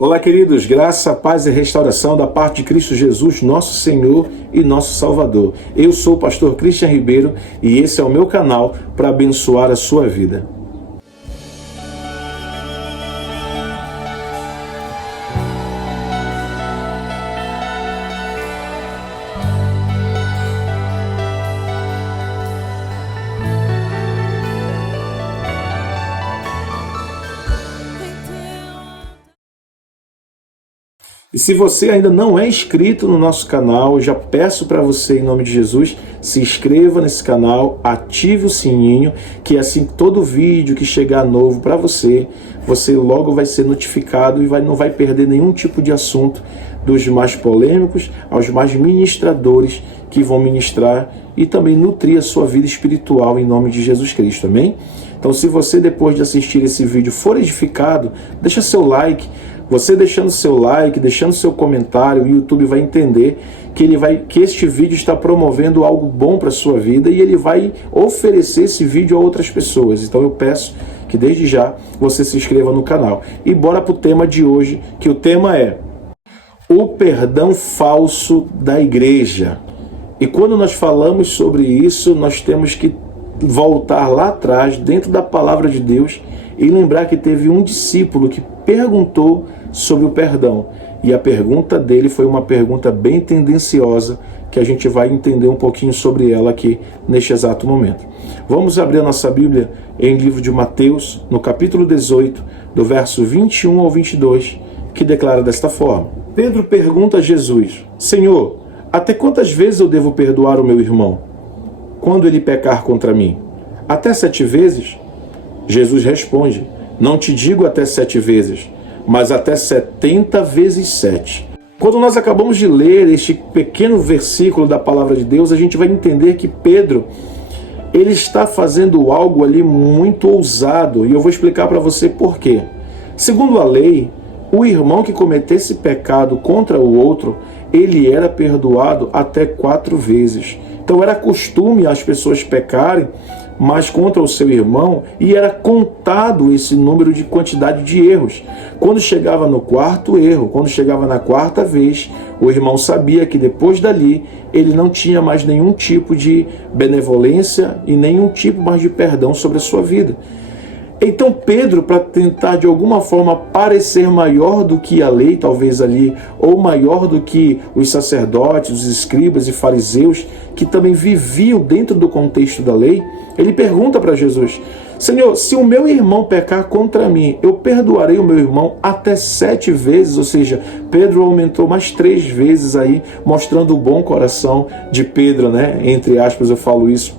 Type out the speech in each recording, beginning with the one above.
Olá, queridos, graça, paz e restauração da parte de Cristo Jesus, nosso Senhor e nosso Salvador. Eu sou o pastor Christian Ribeiro e esse é o meu canal para abençoar a sua vida. E se você ainda não é inscrito no nosso canal, eu já peço para você, em nome de Jesus, se inscreva nesse canal, ative o sininho, que assim todo vídeo que chegar novo para você, você logo vai ser notificado e não vai perder nenhum tipo de assunto, dos mais polêmicos aos mais ministradores que vão ministrar e também nutrir a sua vida espiritual em nome de Jesus Cristo, amém? Então, se você depois de assistir esse vídeo for edificado, deixa seu like. Você deixando seu like, deixando seu comentário, o YouTube vai entender que este vídeo está promovendo algo bom para a sua vida e ele vai oferecer esse vídeo a outras pessoas. Então eu peço que desde já você se inscreva no canal. E bora para o tema de hoje, que o tema é o perdão falso da igreja. E quando nós falamos sobre isso, nós temos que voltar lá atrás, dentro da palavra de Deus, e lembrar que teve um discípulo que perguntou sobre o perdão. E a pergunta dele foi uma pergunta bem tendenciosa, que a gente vai entender um pouquinho sobre ela aqui neste exato momento. Vamos abrir a nossa Bíblia em livro de Mateus, no capítulo 18, do verso 21 ao 22, que declara desta forma. Pedro pergunta a Jesus: Senhor, até quantas vezes eu devo perdoar o meu irmão, quando ele pecar contra mim? Até 7 vezes? Jesus responde: não te digo até 7 vezes, mas até 70 vezes 7. Quando nós acabamos de ler este pequeno versículo da palavra de Deus, a gente vai entender que Pedro, ele está fazendo algo ali muito ousado, e eu vou explicar para você por quê. Segundo a lei, o irmão que cometesse pecado contra o outro, ele era perdoado até 4 vezes. Então era costume as pessoas pecarem, mas contra o seu irmão, e era contado esse número de quantidade de erros. Quando chegava no 4º erro, quando chegava na 4ª vez, o irmão sabia que depois dali ele não tinha mais nenhum tipo de benevolência e nenhum tipo mais de perdão sobre a sua vida. Então Pedro, para tentar de alguma forma parecer maior do que a lei, talvez ali, ou maior do que os sacerdotes, os escribas e fariseus, que também viviam dentro do contexto da lei, ele pergunta para Jesus: Senhor, se o meu irmão pecar contra mim, eu perdoarei o meu irmão até 7 vezes? Ou seja, Pedro aumentou mais 3 vezes aí, mostrando o bom coração de Pedro, né? Entre aspas eu falo isso.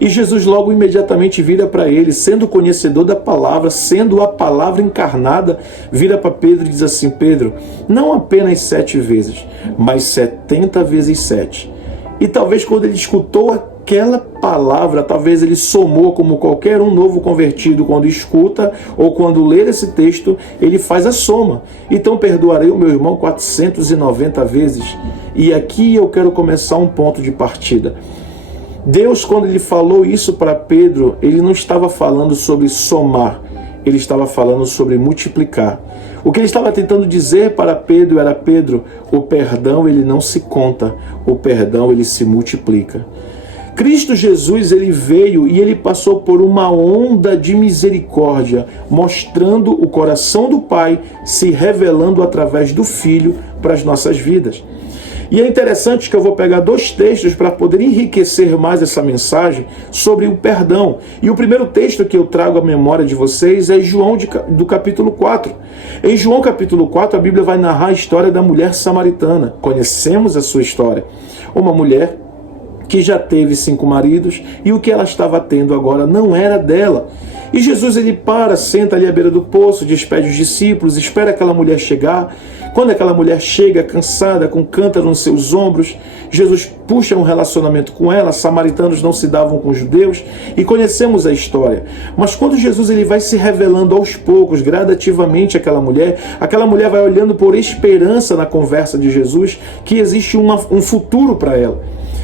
E Jesus logo imediatamente vira para ele, sendo conhecedor da palavra, sendo a palavra encarnada, vira para Pedro e diz assim: Pedro, não apenas 7 vezes, mas 70 vezes 7. E talvez quando ele escutou aquela palavra, talvez ele somou, como qualquer um novo convertido, quando escuta ou quando lê esse texto, ele faz a soma. Então perdoarei o meu irmão 490 vezes. E aqui eu quero começar um ponto de partida. Deus, quando ele falou isso para Pedro, ele não estava falando sobre somar, ele estava falando sobre multiplicar. O que ele estava tentando dizer para Pedro era: Pedro, o perdão ele não se conta, o perdão ele se multiplica. Cristo Jesus, ele veio e ele passou por uma onda de misericórdia, mostrando o coração do Pai se revelando através do Filho para as nossas vidas. E é interessante que eu vou pegar 2 textos para poder enriquecer mais essa mensagem sobre o perdão. E o primeiro texto que eu trago à memória de vocês é João do capítulo 4. Em João capítulo 4, a Bíblia vai narrar a história da mulher samaritana. Conhecemos a sua história. Uma mulher que já teve 5 maridos e o que ela estava tendo agora não era dela. E Jesus ele senta ali à beira do poço, despede os discípulos, espera aquela mulher chegar. Quando aquela mulher chega cansada, com cântaro nos seus ombros, Jesus puxa um relacionamento com ela. Samaritanos não se davam com judeus e conhecemos a história. Mas quando Jesus ele vai se revelando aos poucos, gradativamente aquela mulher vai olhando por esperança na conversa de Jesus, que existe um futuro para ela.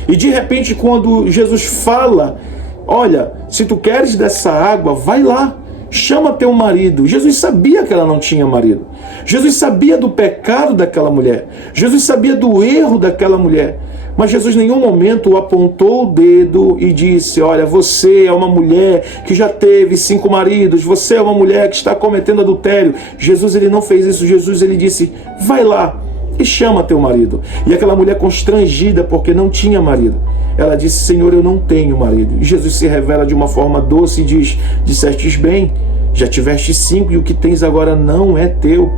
E de repente, quando Jesus fala: olha, se tu queres dessa água, vai lá. chama teu marido. Jesus sabia que ela não tinha marido. Jesus sabia do pecado daquela mulher. Jesus sabia do erro daquela mulher. Mas Jesus em nenhum momento apontou o dedo e disse: olha, você é uma mulher que já teve 5 maridos, você é uma mulher que está cometendo adultério. Jesus ele não fez isso. Jesus ele disse: vai lá e chama teu marido. E aquela mulher constrangida porque não tinha marido, ela disse: Senhor, eu não tenho marido. E Jesus se revela de uma forma doce e diz: dissestes bem, já tiveste 5 e o que tens agora não é teu.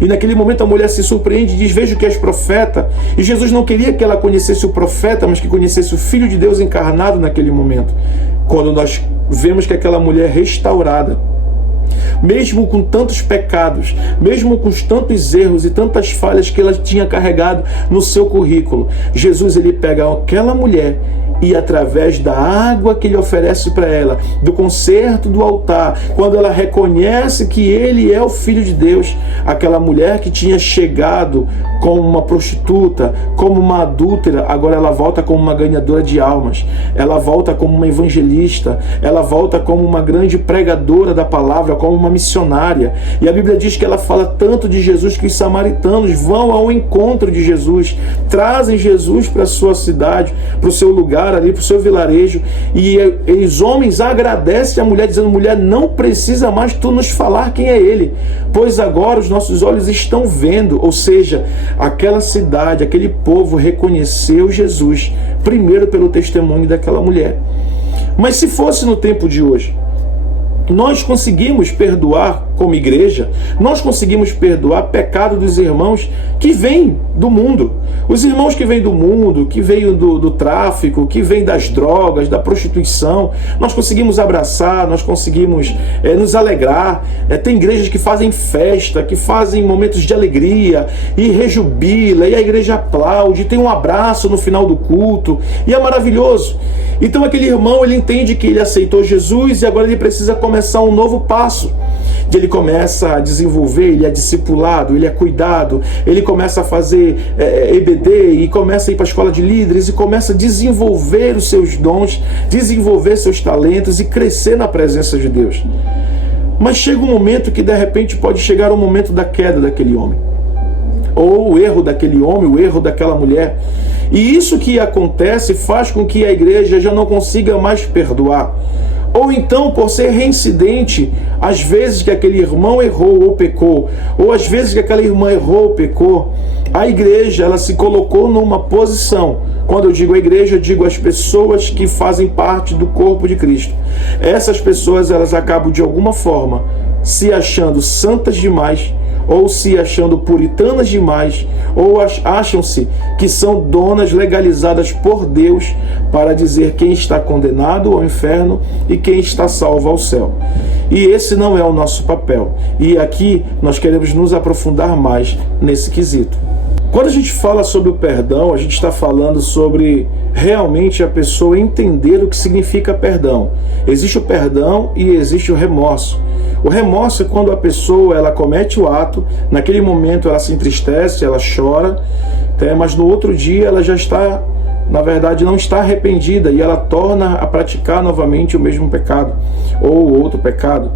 E naquele momento a mulher se surpreende e diz: vejo que és profeta. E Jesus não queria que ela conhecesse o profeta, mas que conhecesse o Filho de Deus encarnado naquele momento. Quando nós vemos que aquela mulher restaurada, mesmo com tantos pecados, mesmo com tantos erros e tantas falhas que ela tinha carregado no seu currículo, Jesus ele pega aquela mulher e através da água que ele oferece para ela, do concerto do altar, quando ela reconhece que ele é o Filho de Deus, aquela mulher que tinha chegado como uma prostituta, como uma adúltera, agora ela volta como uma ganhadora de almas, ela volta como uma evangelista, ela volta como uma grande pregadora da palavra, como uma missionária. E a Bíblia diz que ela fala tanto de Jesus que os samaritanos vão ao encontro de Jesus, trazem Jesus para a sua cidade, para o seu lugar ali, para o seu vilarejo, e os homens agradecem a mulher, dizendo: mulher, não precisa mais tu nos falar quem é ele, pois agora os nossos olhos estão vendo. Ou seja, aquela cidade, aquele povo reconheceu Jesus, primeiro pelo testemunho daquela mulher. Mas se fosse no tempo de hoje, nós conseguimos perdoar como igreja, nós conseguimos perdoar pecado dos irmãos que vêm do mundo. Os irmãos que vêm do mundo, que veio do tráfico, que vêm das drogas, da prostituição, nós conseguimos abraçar, nós conseguimos nos alegrar. Tem igrejas que fazem festa, que fazem momentos de alegria e rejubila, e a igreja aplaude, tem um abraço no final do culto, e é maravilhoso. Então aquele irmão, ele entende que ele aceitou Jesus e agora ele precisa começar um novo passo. Ele começa a desenvolver, ele é discipulado, ele é cuidado, ele começa a fazer EBD e começa a ir para a escola de líderes e começa a desenvolver os seus dons, desenvolver seus talentos e crescer na presença de Deus. Mas chega um momento que de repente pode chegar o momento da queda daquele homem, ou o erro daquele homem, o erro daquela mulher. E isso que acontece faz com que a igreja já não consiga mais perdoar. Ou então, por ser reincidente, às vezes que aquele irmão errou ou pecou, ou às vezes que aquela irmã errou ou pecou, a igreja ela se colocou numa posição. Quando eu digo a igreja, eu digo as pessoas que fazem parte do corpo de Cristo. Essas pessoas, elas acabam de alguma forma se achando santas demais, ou se achando puritanas demais, ou acham-se que são donas legalizadas por Deus para dizer quem está condenado ao inferno e quem está salvo ao céu. E esse não é o nosso papel. E aqui nós queremos nos aprofundar mais nesse quesito. Quando a gente fala sobre o perdão, a gente está falando sobre realmente a pessoa entender o que significa perdão. Existe o perdão e existe o remorso. O remorso é quando a pessoa ela comete o ato, naquele momento ela se entristece, ela chora, mas no outro dia ela já está, na verdade, não está arrependida e ela torna a praticar novamente o mesmo pecado ou outro pecado.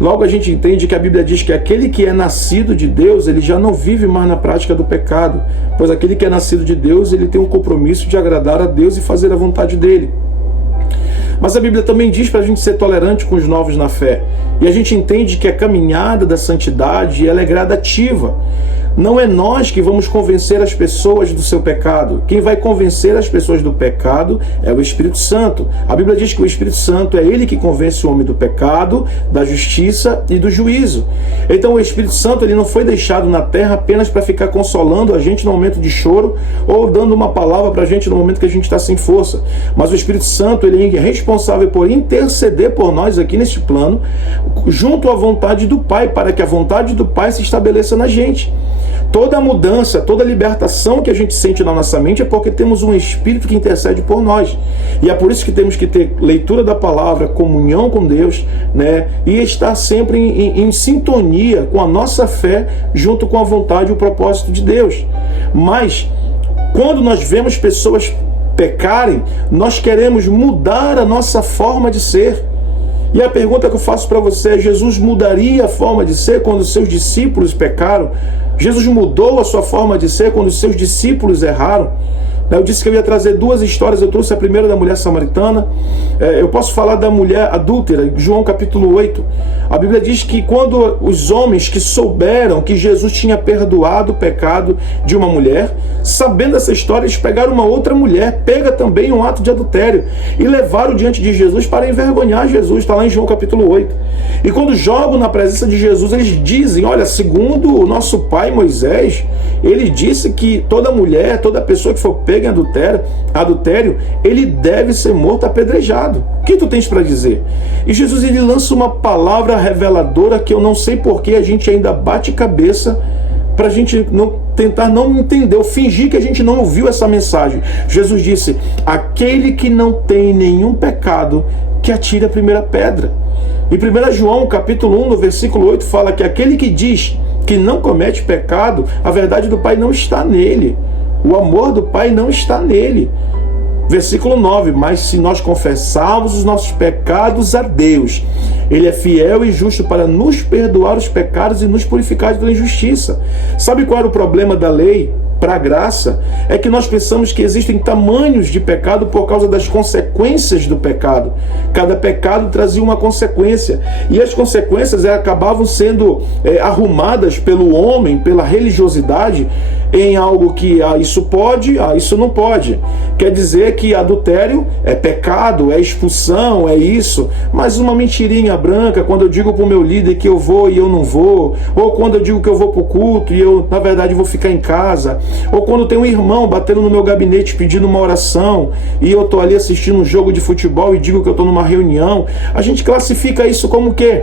Logo a gente entende que a Bíblia diz que aquele que é nascido de Deus, ele já não vive mais na prática do pecado, pois aquele que é nascido de Deus, ele tem um compromisso de agradar a Deus e fazer a vontade dele. Mas a Bíblia também diz para a gente ser tolerante com os novos na fé. E a gente entende que a caminhada da santidade ela é gradativa. Não é nós que vamos convencer as pessoas do seu pecado. Quem vai convencer as pessoas do pecado é o Espírito Santo. A Bíblia diz que o Espírito Santo é ele que convence o homem do pecado, da justiça e do juízo. Então o Espírito Santo ele não foi deixado na terra apenas para ficar consolando a gente no momento de choro ou dando uma palavra para a gente no momento que a gente está sem força. Mas o Espírito Santo ele é responsável por interceder por nós aqui neste plano, junto à vontade do Pai, para que a vontade do Pai se estabeleça na gente. Toda a mudança, toda a libertação que a gente sente na nossa mente é porque temos um Espírito que intercede por nós. E é por isso que temos que ter leitura da palavra, comunhão com Deus, e estar sempre em sintonia com a nossa fé, junto com a vontade e o propósito de Deus. Mas, quando nós vemos pessoas pecarem, nós queremos mudar a nossa forma de ser. E a pergunta que eu faço para você é: Jesus mudaria a forma de ser quando os seus discípulos pecaram? Jesus mudou a sua forma de ser quando os seus discípulos erraram? Eu disse que eu ia trazer duas histórias. Eu trouxe a primeira da mulher samaritana. Eu posso falar da mulher adúltera, João capítulo 8. A Bíblia diz que quando os homens que souberam que Jesus tinha perdoado o pecado de uma mulher, sabendo essa história, eles pegaram uma outra mulher, pega também um ato de adultério, e levaram diante de Jesus para envergonhar Jesus. Está lá em João capítulo 8. E quando jogam na presença de Jesus, eles dizem: olha, segundo o nosso pai Moisés, ele disse que toda mulher, toda pessoa que for pega em adultério, ele deve ser morto apedrejado. O que tu tens para dizer? E Jesus, ele lança uma palavra reveladora que eu não sei porque a gente ainda bate cabeça para a gente tentar não entender, ou fingir que a gente não ouviu essa mensagem. Jesus disse: aquele que não tem nenhum pecado, que atire a primeira pedra. Em 1 João capítulo 1, no versículo 8, fala que aquele que diz que não comete pecado, a verdade do Pai não está nele. O amor do Pai não está nele. Versículo 9: mas se nós confessarmos os nossos pecados a Deus, Ele é fiel e justo para nos perdoar os pecados e nos purificar da injustiça. Sabe qual era o problema da lei para a graça? É que nós pensamos que existem tamanhos de pecado por causa das consequências do pecado. Cada pecado trazia uma consequência, e as consequências acabavam sendo arrumadas pelo homem, pela religiosidade, em algo que isso pode, isso não pode. Quer dizer que adultério é pecado, é expulsão, é isso. Mas uma mentirinha branca, quando eu digo para o meu líder que eu vou e eu não vou, ou quando eu digo que eu vou para o culto e eu, na verdade, vou ficar em casa, ou quando tem um irmão batendo no meu gabinete pedindo uma oração e eu estou ali assistindo um jogo de futebol e digo que eu estou numa reunião, a gente classifica isso como o quê?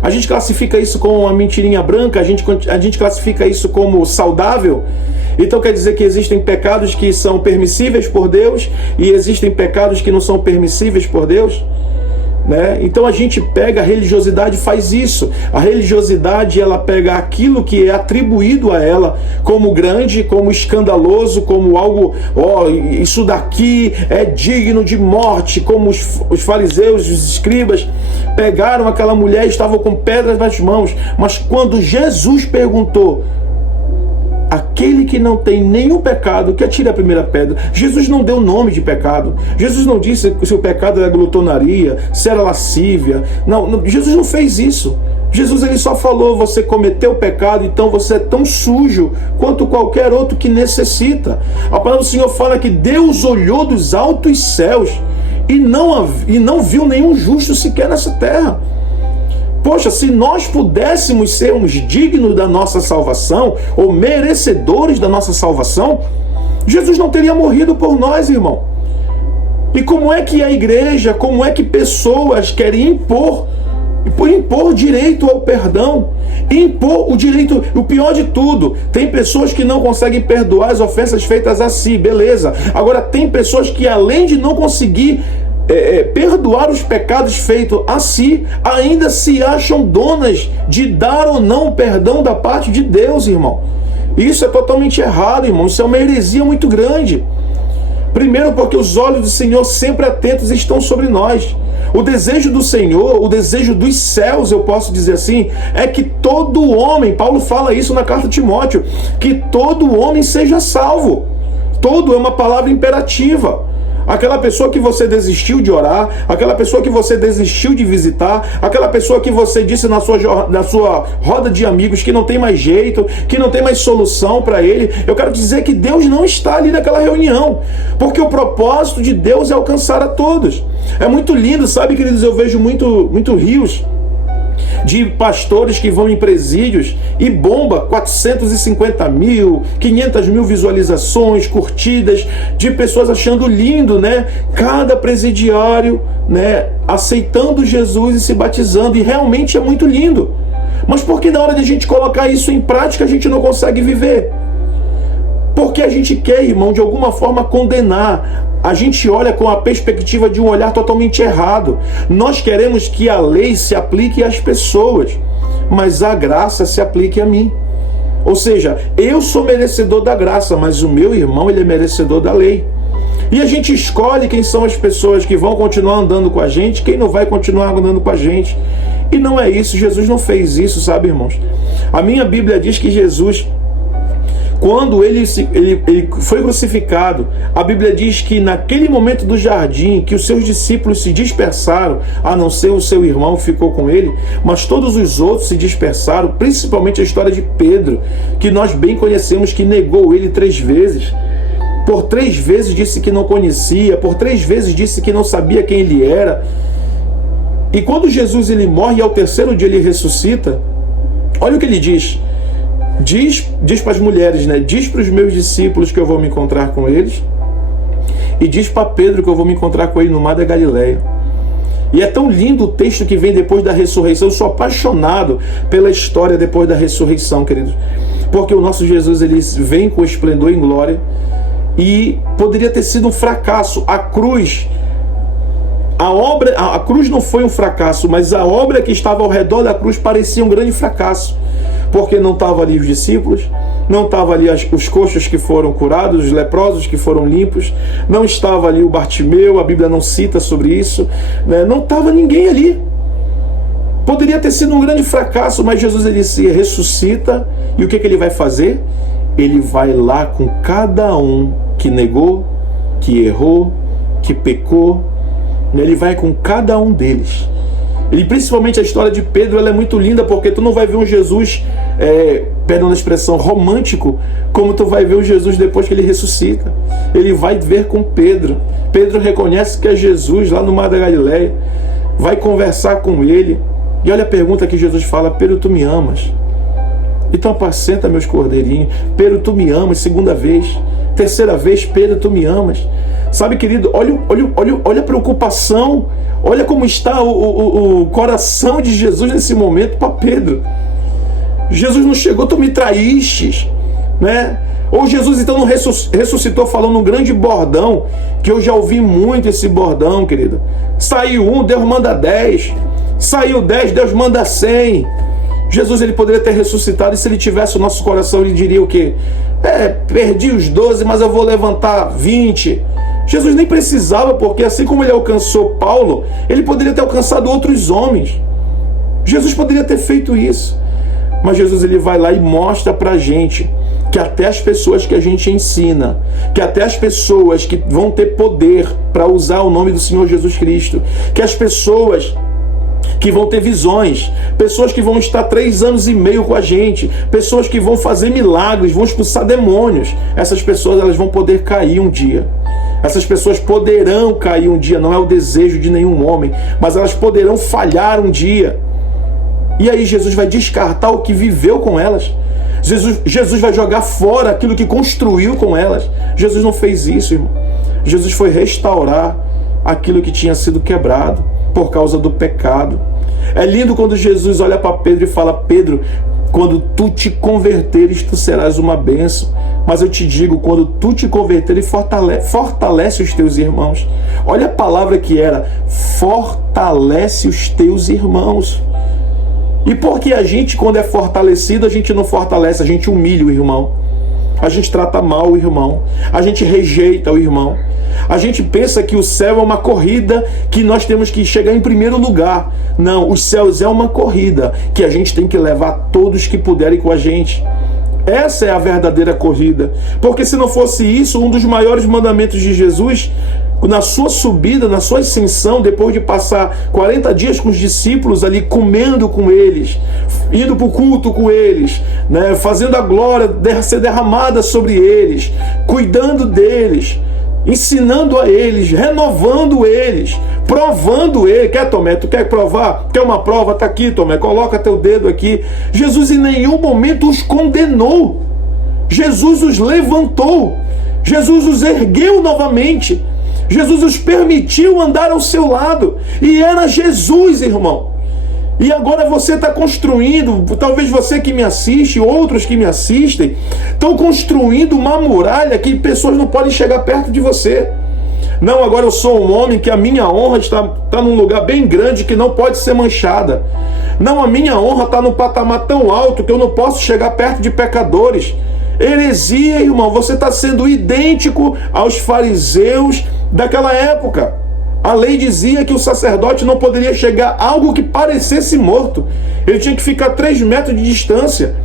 A gente classifica isso como uma mentirinha branca? A gente classifica isso como saudável? Então quer dizer que existem pecados que são permissíveis por Deus e existem pecados que não são permissíveis por Deus? Né? Então a gente pega, a religiosidade faz isso. A religiosidade, ela pega aquilo que é atribuído a ela como grande, como escandaloso, como algo, isso daqui é digno de morte, como os fariseus, os escribas pegaram aquela mulher e estavam com pedras nas mãos. Mas quando Jesus perguntou: aquele que não tem nenhum pecado, que atire a primeira pedra. Jesus não deu nome de pecado. Jesus não disse se o pecado era glutonaria, se era lascívia. Não, Jesus não fez isso. Jesus, ele só falou: você cometeu pecado, então você é tão sujo quanto qualquer outro que necessita. A palavra do Senhor fala que Deus olhou dos altos céus e não viu nenhum justo sequer nessa terra. Poxa, se nós pudéssemos sermos dignos da nossa salvação, ou merecedores da nossa salvação, Jesus não teria morrido por nós, irmão. E como é que a igreja, como é que pessoas querem impor direito ao perdão, impor o direito? O pior de tudo, tem pessoas que não conseguem perdoar as ofensas feitas a si, beleza. Agora tem pessoas que, além de não conseguir perdoar os pecados feitos a si, ainda se acham donas de dar ou não perdão da parte de Deus, irmão. Isso é totalmente errado, irmão. Isso é uma heresia muito grande. Primeiro, porque os olhos do Senhor sempre atentos estão sobre nós. O desejo do Senhor, o desejo dos céus, eu posso dizer assim, é que todo homem, Paulo fala isso na carta a Timóteo, que todo homem seja salvo. Todo é uma palavra imperativa. Aquela pessoa que você desistiu de orar, aquela pessoa que você desistiu de visitar, aquela pessoa que você disse na sua roda de amigos que não tem mais jeito, que não tem mais solução para ele, eu quero dizer que Deus não está ali naquela reunião, porque o propósito de Deus é alcançar a todos. É muito lindo, sabe, queridos, eu vejo muito rios de pastores que vão em presídios e bomba 450 mil, 500 mil visualizações, curtidas, de pessoas achando lindo, né? Cada presidiário, né, aceitando Jesus e se batizando, e realmente é muito lindo. Mas por que na hora de a gente colocar isso em prática a gente não consegue viver? Porque a gente quer, irmão, de alguma forma condenar. A gente olha com a perspectiva de um olhar totalmente errado. Nós queremos que a lei se aplique às pessoas, mas a graça se aplique a mim. Ou seja, eu sou merecedor da graça, mas o meu irmão, ele é merecedor da lei. E a gente escolhe quem são as pessoas que vão continuar andando com a gente, quem não vai continuar andando com a gente. E não é isso, Jesus não fez isso, sabe, irmãos? A minha Bíblia diz que Jesus, quando ele foi crucificado, a Bíblia diz que naquele momento do jardim, que os seus discípulos se dispersaram, a não ser o seu irmão que ficou com ele, mas todos os outros se dispersaram, principalmente a história de Pedro, que nós bem conhecemos, que negou ele 3 vezes. Por 3 vezes disse que não conhecia, por 3 vezes disse que não sabia quem ele era. E quando Jesus ele morre e ao 3º dia ele ressuscita, olha o que ele diz. Diz para as mulheres, né? Diz para os meus discípulos que eu vou me encontrar com eles, e diz para Pedro que eu vou me encontrar com ele no mar da Galileia. E é tão lindo o texto que vem depois da ressurreição. Eu sou apaixonado pela história depois da ressurreição, queridos, porque o nosso Jesus ele vem com esplendor e glória, e poderia ter sido um fracasso. A cruz não foi um fracasso, mas a obra que estava ao redor da cruz parecia um grande fracasso, porque não estavam ali os discípulos, não estavam ali os coxos que foram curados, os leprosos que foram limpos, não estava ali o Bartimeu, a Bíblia não cita sobre isso, né? Não estava ninguém ali. Poderia ter sido um grande fracasso, mas Jesus ele se ressuscita, e o que ele vai fazer? Ele vai lá com cada um que negou, que errou, que pecou, ele vai com cada um deles. E principalmente a história de Pedro, ela é muito linda, porque tu não vai ver um Jesus, perdão a expressão, romântico, como tu vai ver o Jesus depois que ele ressuscita. Ele vai ver com Pedro. Pedro reconhece que é Jesus lá no mar da Galileia, vai conversar com ele, e olha a pergunta que Jesus fala: Pedro, tu me amas? Então apacenta meus cordeirinhos. Pedro, tu me amas? 2ª vez, 3ª vez, Pedro, tu me amas? Sabe, querido, olha a preocupação, olha como está o coração de Jesus nesse momento para Pedro. Jesus não chegou, tu me traístes, né? Ou Jesus então não ressuscitou falando um grande bordão, que eu já ouvi muito esse bordão, querido. Saiu 1, Deus manda 10. Saiu 10, Deus manda 100. Jesus ele poderia ter ressuscitado, e se ele tivesse o nosso coração, ele diria o quê? Perdi os 12, mas eu vou levantar 20. Jesus nem precisava, porque assim como ele alcançou Paulo, ele poderia ter alcançado outros homens. Jesus poderia ter feito isso. Mas Jesus ele vai lá e mostra pra gente que até as pessoas que a gente ensina, que até as pessoas que vão ter poder para usar o nome do Senhor Jesus Cristo, que as pessoas que vão ter visões, pessoas que vão estar 3 anos e meio com a gente, pessoas que vão fazer milagres, vão expulsar demônios, essas pessoas elas vão poder cair um dia. Essas pessoas poderão cair um dia, não é o desejo de nenhum homem, mas elas poderão falhar um dia. E aí Jesus vai descartar o que viveu com elas. Jesus vai jogar fora aquilo que construiu com elas. Jesus não fez isso, irmão. Jesus foi restaurar aquilo que tinha sido quebrado por causa do pecado. É lindo quando Jesus olha para Pedro e fala: Pedro, quando tu te converteres, tu serás uma bênção. Mas eu te digo, quando tu te converteres, fortalece os teus irmãos. Olha a palavra que era: fortalece os teus irmãos. E porque a gente, quando é fortalecido, a gente não fortalece, a gente humilha o irmão. A gente trata mal o irmão. A gente rejeita o irmão. A gente pensa que o céu é uma corrida, que nós temos que chegar em primeiro lugar. Não, os céus é uma corrida que a gente tem que levar todos que puderem com a gente. Essa é a verdadeira corrida. Porque se não fosse isso, um dos maiores mandamentos de Jesus, na sua subida, na sua ascensão, depois de passar 40 dias com os discípulos ali, comendo com eles, indo para o culto com eles, né, fazendo a glória ser derramada sobre eles, cuidando deles, ensinando a eles, renovando eles, provando eles. Quer, Tomé? Tu quer provar? Quer uma prova? Tá aqui, Tomé, coloca teu dedo aqui. Jesus em nenhum momento os condenou. Jesus os levantou. Jesus os ergueu novamente. Jesus os permitiu andar ao seu lado. E era Jesus, irmão. E agora você está construindo, talvez você que me assiste, outros que me assistem, estão construindo uma muralha que pessoas não podem chegar perto de você. Não, agora eu sou um homem que a minha honra está num lugar bem grande que não pode ser manchada. Não, a minha honra está num patamar tão alto que eu não posso chegar perto de pecadores. Heresia, irmão, você está sendo idêntico aos fariseus daquela época. A lei dizia que o sacerdote não poderia chegar a algo que parecesse morto. Ele tinha que ficar a 3 metros de distância.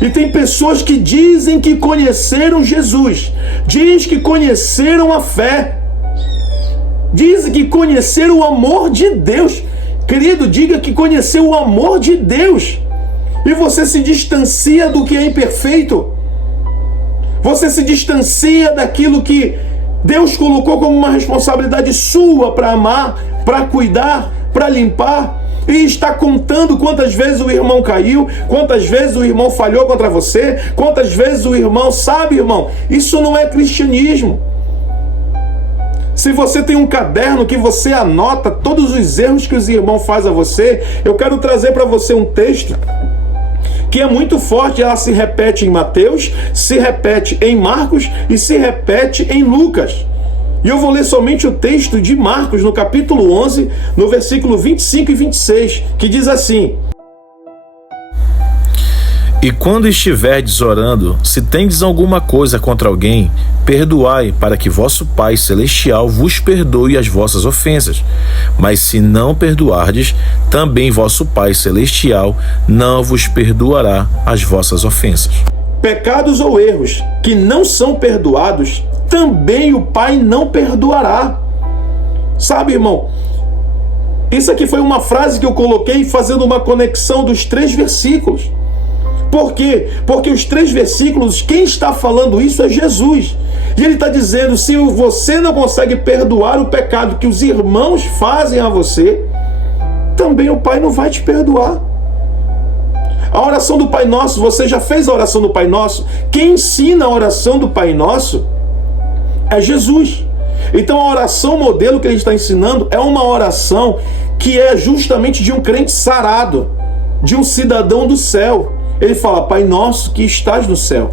E tem pessoas que dizem que conheceram Jesus, diz que conheceram a fé, dizem que conheceram o amor de Deus. Querido, diga que conheceu o amor de Deus. E você se distancia do que é imperfeito. Você se distancia daquilo que Deus colocou como uma responsabilidade sua para amar, para cuidar, para limpar. E está contando quantas vezes o irmão caiu, quantas vezes o irmão falhou contra você, quantas vezes o irmão, sabe, irmão, isso não é cristianismo. Se você tem um caderno que você anota todos os erros que os irmãos fazem a você, eu quero trazer para você um texto que é muito forte. Ela se repete em Mateus, se repete em Marcos e se repete em Lucas. E eu vou ler somente o texto de Marcos, no capítulo 11, no versículo 25 e 26, que diz assim: E quando estiverdes orando, se tendes alguma coisa contra alguém, perdoai, para que vosso Pai Celestial vos perdoe as vossas ofensas. Mas se não perdoardes, também vosso Pai Celestial não vos perdoará as vossas ofensas. Pecados ou erros que não são perdoados, também o Pai não perdoará. Sabe, irmão, isso aqui foi uma frase que eu coloquei fazendo uma conexão dos 3 versículos. Por quê? Porque os 3 versículos, quem está falando isso é Jesus. E ele está dizendo, se você não consegue perdoar o pecado que os irmãos fazem a você, também o Pai não vai te perdoar. A oração do Pai Nosso, você já fez a oração do Pai Nosso? Quem ensina a oração do Pai Nosso é Jesus. Então a oração modelo que ele está ensinando é uma oração que é justamente de um crente sarado, de um cidadão do céu. Ele fala: Pai nosso que estás no céu,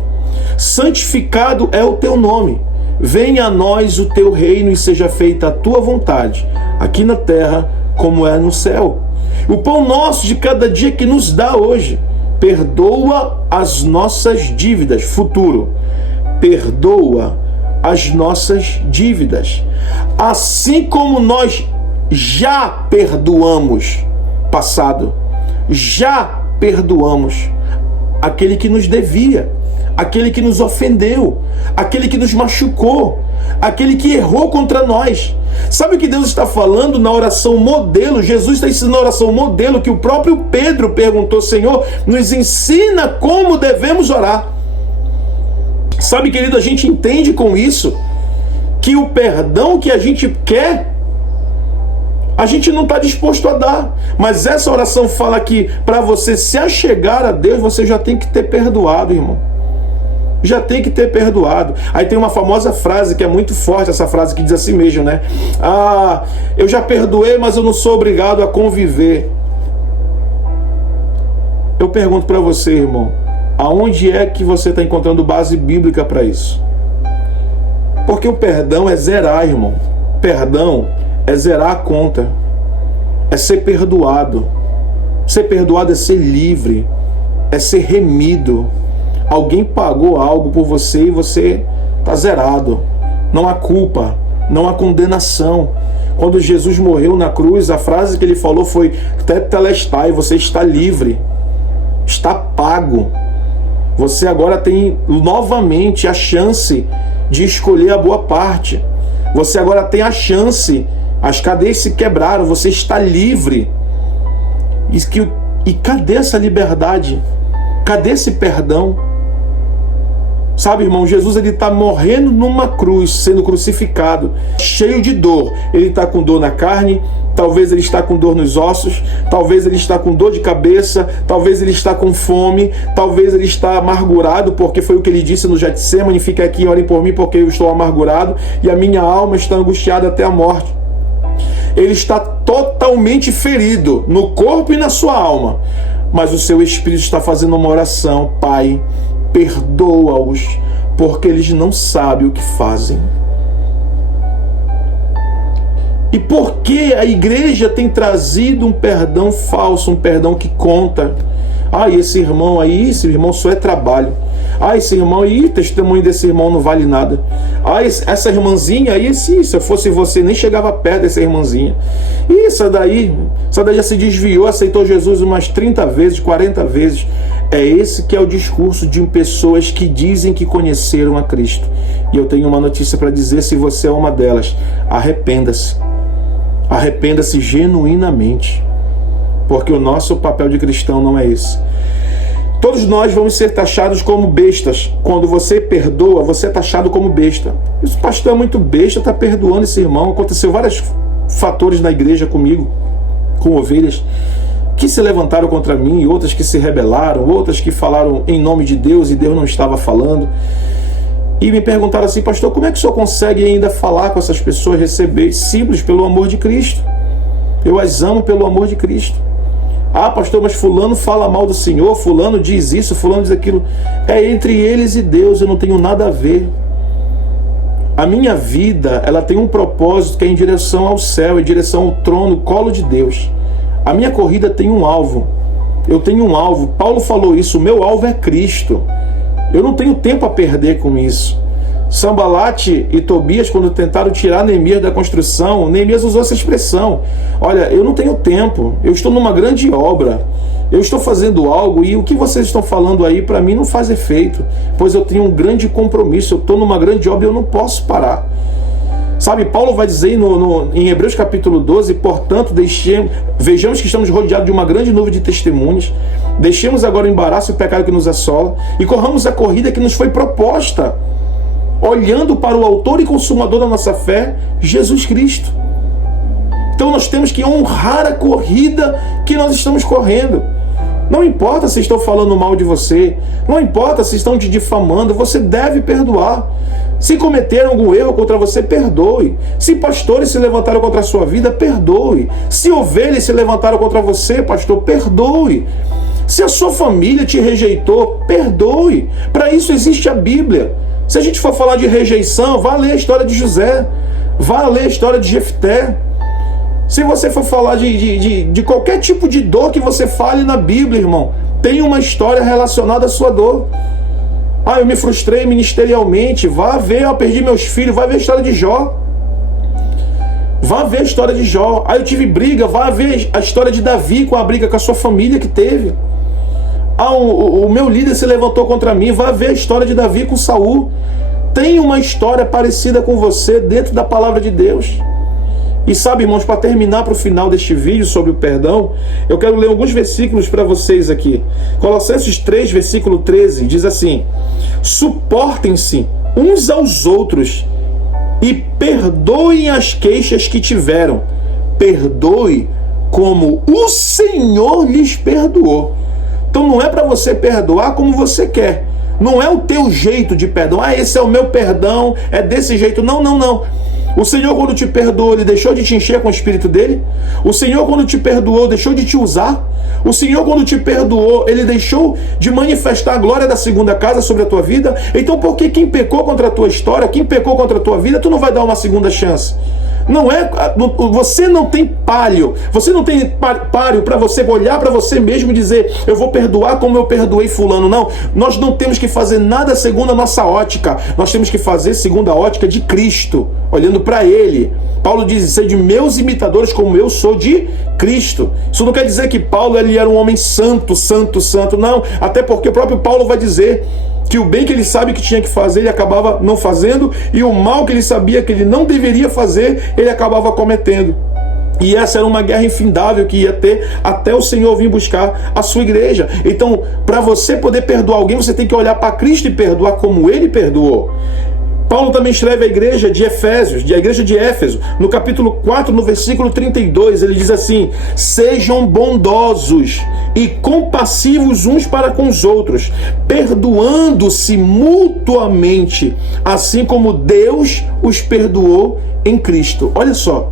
santificado é o teu nome, venha a nós o teu reino e seja feita a tua vontade, aqui na terra como é no céu. O pão nosso de cada dia que nos dá hoje, perdoa as nossas dívidas, futuro, perdoa as nossas dívidas, assim como nós já perdoamos, passado, já perdoamos aquele que nos devia, aquele que nos ofendeu, aquele que nos machucou, aquele que errou contra nós. Sabe o que Deus está falando na oração modelo? Jesus está ensinando a oração modelo que o próprio Pedro perguntou: Senhor, nos ensina como devemos orar. Sabe, querido, a gente entende com isso que o perdão que a gente quer, a gente não está disposto a dar. Mas essa oração fala que para você se achegar a Deus, você já tem que ter perdoado, irmão. Já tem que ter perdoado. Aí tem uma famosa frase que é muito forte, essa frase que diz assim mesmo, né? Ah, eu já perdoei, mas eu não sou obrigado a conviver. Eu pergunto para você, irmão, aonde é que você está encontrando base bíblica para isso? Porque o perdão é zerar, irmão. Perdão é zerar a conta. É ser perdoado. Ser perdoado é ser livre. É ser remido. Alguém pagou algo por você e você está zerado. Não há culpa. Não há condenação. Quando Jesus morreu na cruz, a frase que ele falou foi: Tetelestai, você está livre. Está pago. Você agora tem novamente a chance de escolher a boa parte. Você agora tem a chance. As cadeias se quebraram. Você está livre. E cadê essa liberdade? Cadê esse perdão? Sabe, irmão, Jesus ele está morrendo numa cruz, sendo crucificado, cheio de dor. Ele está com dor na carne, talvez ele está com dor nos ossos, talvez ele está com dor de cabeça, talvez ele está com fome, talvez ele está amargurado, porque foi o que ele disse no Getsemane: fica aqui e orem por mim, porque eu estou amargurado e a minha alma está angustiada até a morte. Ele está totalmente ferido no corpo e na sua alma, mas o seu espírito está fazendo uma oração: Pai, perdoa-os, porque eles não sabem o que fazem. E por que a igreja tem trazido um perdão falso, um perdão que conta? Ah, esse irmão só é trabalho. Ah, esse irmão aí, testemunho desse irmão não vale nada. Ah, essa irmãzinha aí, se eu fosse você, nem chegava perto dessa irmãzinha. E essa daí já se desviou, aceitou Jesus umas 30 vezes, 40 vezes. É esse que é o discurso de pessoas que dizem que conheceram a Cristo. E eu tenho uma notícia para dizer, se você é uma delas, arrependa-se. Arrependa-se genuinamente. Porque o nosso papel de cristão não é esse. Todos nós vamos ser taxados como bestas. Quando você perdoa, você é taxado como besta. Esse pastor é muito besta, está perdoando esse irmão. Aconteceu vários fatores na igreja comigo, com ovelhas, que se levantaram contra mim, outras que se rebelaram, outras que falaram em nome de Deus e Deus não estava falando. E me perguntaram assim, pastor, como é que o senhor consegue ainda falar com essas pessoas, receber? Simples, pelo amor de Cristo. Eu as amo pelo amor de Cristo. Ah, pastor, mas fulano fala mal do Senhor, fulano diz isso, fulano diz aquilo. É entre eles e Deus, eu não tenho nada a ver. A minha vida, ela tem um propósito que é em direção ao céu, em direção ao trono, colo de Deus. A minha corrida tem um alvo. Eu tenho um alvo. Paulo falou isso, o meu alvo é Cristo. Eu não tenho tempo a perder com isso. Sambalate e Tobias, quando tentaram tirar Neemias da construção, Neemias usou essa expressão. Olha, eu não tenho tempo, eu estou numa grande obra, eu estou fazendo algo e o que vocês estão falando aí para mim não faz efeito, pois eu tenho um grande compromisso, eu estou numa grande obra e eu não posso parar. Sabe, Paulo vai dizer em Hebreus capítulo 12, portanto, vejamos que estamos rodeados de uma grande nuvem de testemunhas, deixemos agora o embaraço e o pecado que nos assola e corramos a corrida que nos foi proposta, olhando para o autor e consumador da nossa fé, Jesus Cristo. Então nós temos que honrar a corrida que nós estamos correndo. Não importa se estão falando mal de você, não importa se estão te difamando, você deve perdoar. Se cometeram algum erro contra você, perdoe. Se pastores se levantaram contra a sua vida, perdoe. Se ovelhas se levantaram contra você, pastor, perdoe. Se a sua família te rejeitou, perdoe. Para isso existe a Bíblia. Se a gente for falar de rejeição, vá ler a história de José, vá ler a história de Jefté. Se você for falar de qualquer tipo de dor que você fale na Bíblia, irmão, tem uma história relacionada à sua dor. Ah, eu me frustrei ministerialmente, vá ver, eu perdi meus filhos, vai ver a história de Jó. Vá ver a história de Jó. Ah, eu tive briga, vá ver a história de Davi com a briga com a sua família que teve. Ah, o meu líder se levantou contra mim, vá ver a história de Davi com Saul. Tem uma história parecida com você dentro da palavra de Deus. E sabe, irmãos, para terminar para o final deste vídeo sobre o perdão, eu quero ler alguns versículos para vocês aqui. Colossenses 3, versículo 13, diz assim: suportem-se uns aos outros e perdoem as queixas que tiveram. Perdoe como o Senhor lhes perdoou. Então não é para você perdoar como você quer. Não é o teu jeito de perdoar. Ah, esse é o meu perdão, é desse jeito. Não, não, não. O Senhor, quando te perdoou, Ele deixou de te encher com o Espírito dele? O Senhor, quando te perdoou, deixou de te usar? O Senhor, quando te perdoou, Ele deixou de manifestar a glória da segunda casa sobre a tua vida? Então por que quem pecou contra a tua história, quem pecou contra a tua vida, tu não vai dar uma segunda chance? Não é, você não tem páreo, você não tem páreo para você olhar para você mesmo e dizer, eu vou perdoar como eu perdoei fulano. Não, nós não temos que fazer nada segundo a nossa ótica, nós temos que fazer segundo a ótica de Cristo, olhando para Ele. Paulo diz, sede meus imitadores como eu sou de Cristo. Isso não quer dizer que Paulo ele era um homem santo, santo, santo, não, até porque o próprio Paulo vai dizer que o bem que ele sabe que tinha que fazer, ele acabava não fazendo, e o mal que ele sabia que ele não deveria fazer, ele acabava cometendo. E essa era uma guerra infindável que ia ter até o Senhor vir buscar a sua igreja. Então, para você poder perdoar alguém, você tem que olhar para Cristo e perdoar como Ele perdoou. Paulo também escreve à igreja de Efésios, a igreja de Éfeso, no capítulo 4, no versículo 32, ele diz assim: sejam bondosos e compassivos uns para com os outros, perdoando-se mutuamente, assim como Deus os perdoou em Cristo. Olha só,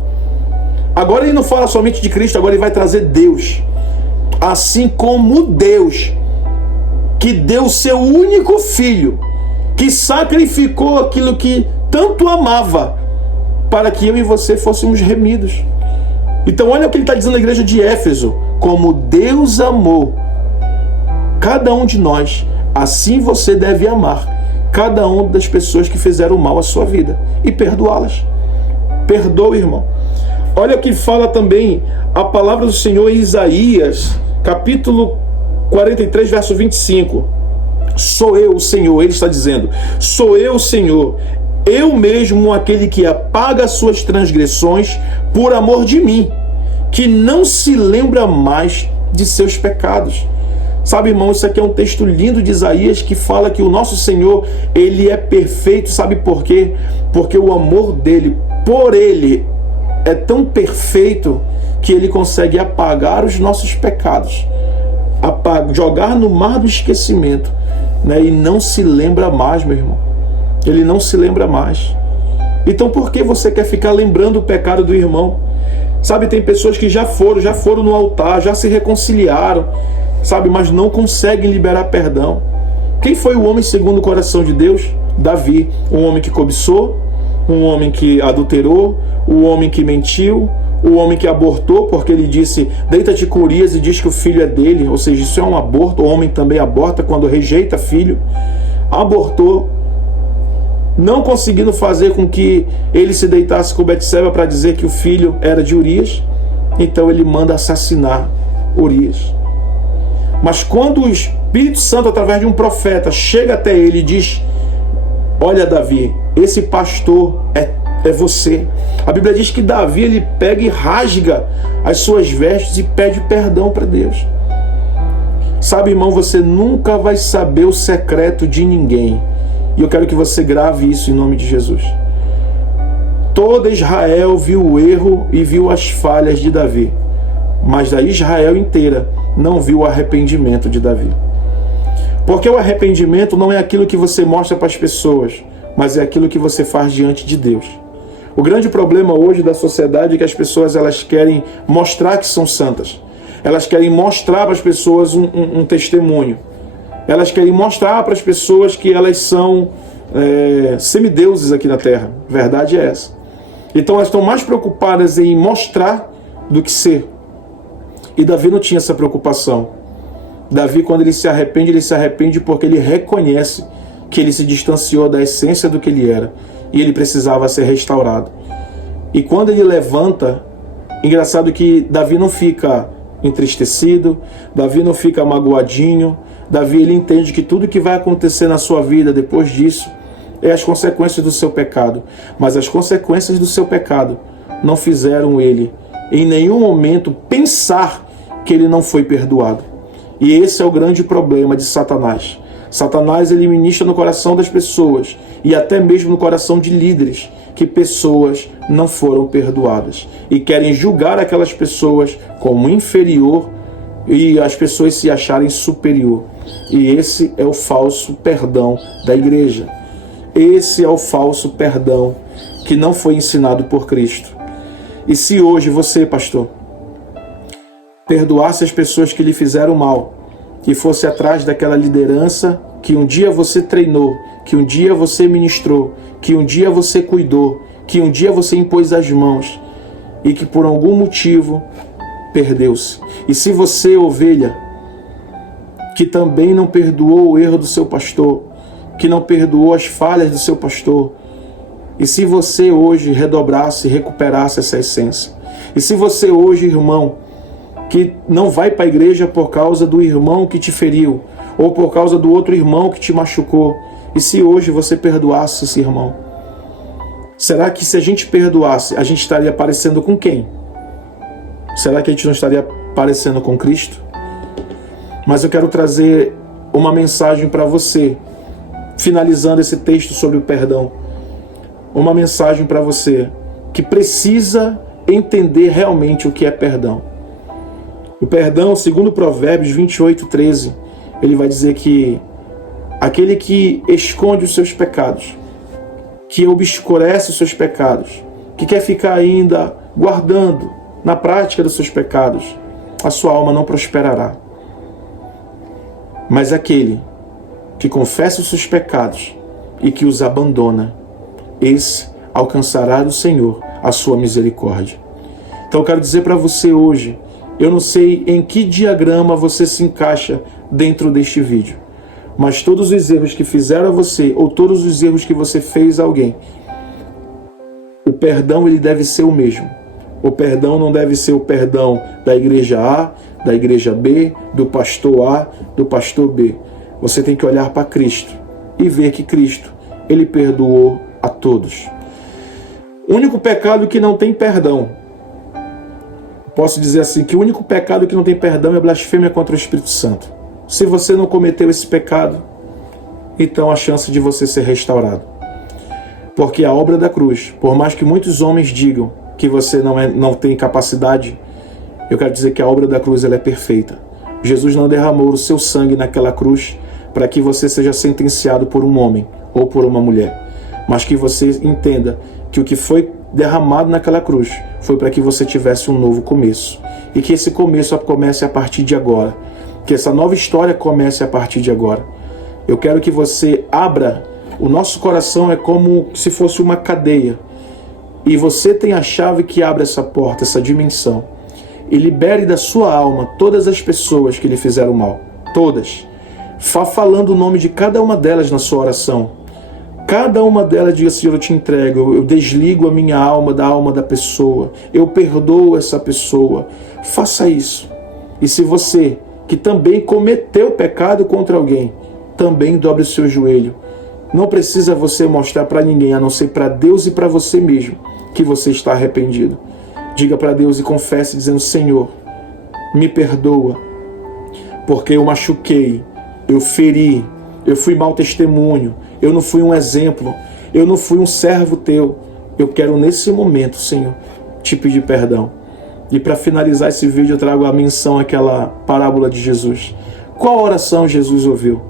agora ele não fala somente de Cristo, agora ele vai trazer Deus. Assim como Deus, que deu o seu único filho, que sacrificou aquilo que tanto amava, para que eu e você fôssemos remidos. Então olha o que ele está dizendo na igreja de Éfeso: como Deus amou cada um de nós, Assim você deve amar cada uma das pessoas que fizeram mal à sua vida e perdoá-las. Perdoe, irmão. Olha o que fala também a palavra do Senhor em Isaías, capítulo 43, verso 25. Sou eu, o Senhor, ele está dizendo, sou eu, o Senhor, eu mesmo aquele que apaga as suas transgressões por amor de mim, que não se lembra mais de seus pecados. Sabe, irmão, isso aqui é um texto lindo de Isaías que fala que o nosso Senhor, ele é perfeito. Sabe por quê? Porque o amor dele por ele é tão perfeito que ele consegue apagar os nossos pecados, jogar no mar do esquecimento, né? E não se lembra mais, meu irmão. Ele não se lembra mais. Então por que você quer ficar lembrando o pecado do irmão? Sabe, tem pessoas que já foram no altar, já se reconciliaram, sabe, mas não conseguem liberar perdão. Quem foi o homem segundo o coração de Deus? Davi, um homem que cobiçou, um homem que adulterou, o homem que mentiu, o homem que abortou, porque ele disse, deita-te com Urias e diz que o filho é dele, ou seja, isso é um aborto. O homem também aborta quando rejeita filho. Abortou, não conseguindo fazer com que ele se deitasse com Betseba para dizer que o filho era de Urias, então ele manda assassinar Urias. Mas quando o Espírito Santo, através de um profeta, chega até ele e diz, olha, Davi, esse pastor é você. A Bíblia diz que Davi, ele pega e rasga as suas vestes e pede perdão para Deus. Sabe, irmão, você nunca vai saber o secreto de ninguém. E eu quero que você grave isso em nome de Jesus. Toda Israel viu o erro e viu as falhas de Davi, mas a Israel inteira não viu o arrependimento de Davi. Porque o arrependimento não é aquilo que você mostra para as pessoas, mas é aquilo que você faz diante de Deus. O grande problema hoje da sociedade é que as pessoas elas querem mostrar que são santas. Elas querem mostrar para as pessoas um testemunho. Elas querem mostrar para as pessoas que elas são semideuses aqui na terra. A verdade é essa. Então elas estão mais preocupadas em mostrar do que ser. E Davi não tinha essa preocupação. Davi, quando ele se arrepende porque ele reconhece que ele se distanciou da essência do que ele era. E ele precisava ser restaurado. E quando ele levanta, engraçado que Davi não fica entristecido, Davi não fica magoadinho. Davi, ele entende que tudo que vai acontecer na sua vida depois disso é as consequências do seu pecado. Mas as consequências do seu pecado não fizeram ele, em nenhum momento, pensar que ele não foi perdoado. E esse é o grande problema de Satanás. Satanás, ele ministra no coração das pessoas e até mesmo no coração de líderes que pessoas não foram perdoadas e querem julgar aquelas pessoas como inferior e as pessoas se acharem superior. E esse é o falso perdão da igreja. Esse é o falso perdão que não foi ensinado por Cristo. E se hoje você, pastor, perdoasse as pessoas que lhe fizeram mal e fosse atrás daquela liderança que um dia você treinou, que um dia você ministrou, que um dia você cuidou, que um dia você impôs as mãos e que por algum motivo perdeu-se. E se você, ovelha, que também não perdoou o erro do seu pastor, que não perdoou as falhas do seu pastor, e se você hoje redobrasse e recuperasse essa essência, e se você hoje, irmão, que não vai para a igreja por causa do irmão que te feriu, ou por causa do outro irmão que te machucou, e se hoje você perdoasse esse irmão, será que se a gente perdoasse, a gente estaria parecendo com quem? Será que a gente não estaria parecendo com Cristo? Mas eu quero trazer uma mensagem para você, finalizando esse texto sobre o perdão. Uma mensagem para você que precisa entender realmente o que é perdão. O perdão, segundo Provérbios 28:13, ele vai dizer que aquele que esconde os seus pecados, que obscurece os seus pecados, que quer ficar ainda guardando na prática dos seus pecados, a sua alma não prosperará. Mas aquele que confessa os seus pecados e que os abandona, esse alcançará do Senhor a sua misericórdia. Então eu quero dizer para você hoje, eu não sei em que diagrama você se encaixa dentro deste vídeo, mas todos os erros que fizeram a você, ou todos os erros que você fez a alguém, o perdão ele deve ser o mesmo. O perdão não deve ser o perdão da igreja A, da igreja B, do pastor A, do pastor B. Você tem que olhar para Cristo e ver que Cristo, ele perdoou a todos. O único pecado que não tem perdão, posso dizer assim, que o único pecado que não tem perdão é blasfêmia contra o Espírito Santo. Se você não cometeu esse pecado, então a chance de você ser restaurado. Porque a obra da cruz, por mais que muitos homens digam que você não tem capacidade, eu quero dizer que a obra da cruz ela é perfeita. Jesus não derramou o seu sangue naquela cruz para que você seja sentenciado por um homem ou por uma mulher, mas que você entenda que o que foi derramado naquela cruz foi para que você tivesse um novo começo, e que esse começo comece a partir de agora, que essa nova história comece a partir de agora. Eu quero que você abra, o nosso coração é como se fosse uma cadeia, e você tem a chave que abre essa porta, essa dimensão, e libere da sua alma todas as pessoas que lhe fizeram mal, todas. Vá falando o nome de cada uma delas na sua oração. Cada uma delas diga: Senhor, eu te entrego, eu desligo a minha alma da alma da pessoa, eu perdoo essa pessoa. Faça isso. E se você, que também cometeu pecado contra alguém, também dobre o seu joelho. Não precisa você mostrar para ninguém, a não ser para Deus e para você mesmo, que você está arrependido. Diga para Deus e confesse dizendo: Senhor, me perdoa, porque eu machuquei, eu feri, eu fui mau testemunho, eu não fui um exemplo, eu não fui um servo teu. Eu quero nesse momento, Senhor, te pedir perdão. E para finalizar esse vídeo eu trago a menção àquela parábola de Jesus. Qual oração Jesus ouviu?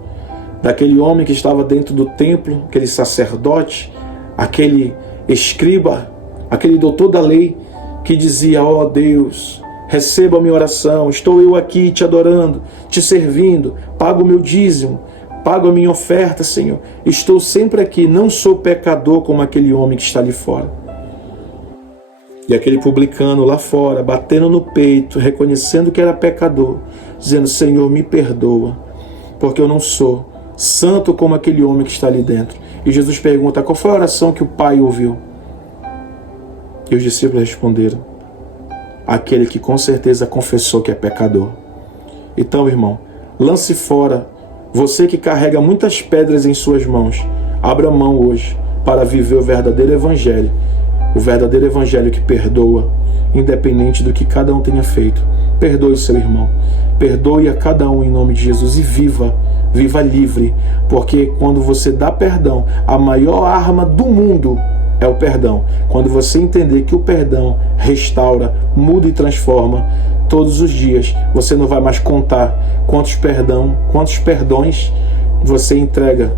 Daquele homem que estava dentro do templo, aquele sacerdote, aquele escriba, aquele doutor da lei, que dizia: ó Deus, receba a minha oração, estou eu aqui te adorando, te servindo, pago o meu dízimo, pago a minha oferta, Senhor, estou sempre aqui, não sou pecador como aquele homem que está ali fora. E aquele publicano lá fora, batendo no peito, reconhecendo que era pecador, dizendo: Senhor, me perdoa, porque eu não sou santo como aquele homem que está ali dentro. E Jesus pergunta: qual foi a oração que o Pai ouviu? E os discípulos responderam: aquele que com certeza confessou que é pecador. Então, irmão, lance fora. Você que carrega muitas pedras em suas mãos, abra mão hoje para viver o verdadeiro evangelho. O verdadeiro evangelho que perdoa, independente do que cada um tenha feito. Perdoe seu irmão. Perdoe a cada um em nome de Jesus e viva livre. Porque quando você dá perdão, a maior arma do mundo é o perdão. Quando você entender que o perdão restaura, muda e transforma, todos os dias você não vai mais contar quantos perdões você entrega,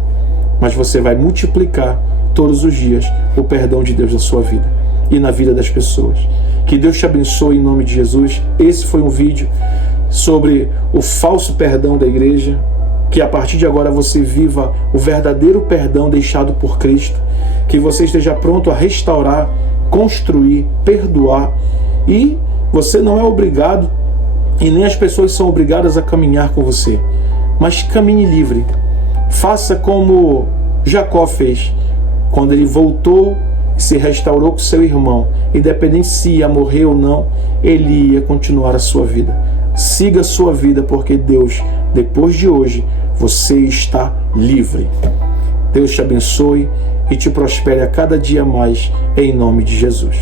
mas você vai multiplicar todos os dias o perdão de Deus na sua vida e na vida das pessoas. Que Deus te abençoe em nome de Jesus. Esse foi um vídeo sobre o falso perdão da igreja. Que a partir de agora você viva o verdadeiro perdão deixado por Cristo. Que você esteja pronto a restaurar, construir, perdoar. E você não é obrigado, e nem as pessoas são obrigadas a caminhar com você. Mas caminhe livre. Faça como Jacó fez. Quando ele voltou, se restaurou com seu irmão. Independente se ia morrer ou não, ele ia continuar a sua vida. Siga a sua vida, porque Deus, depois de hoje, você está livre. Deus te abençoe e te prospere a cada dia mais, em nome de Jesus.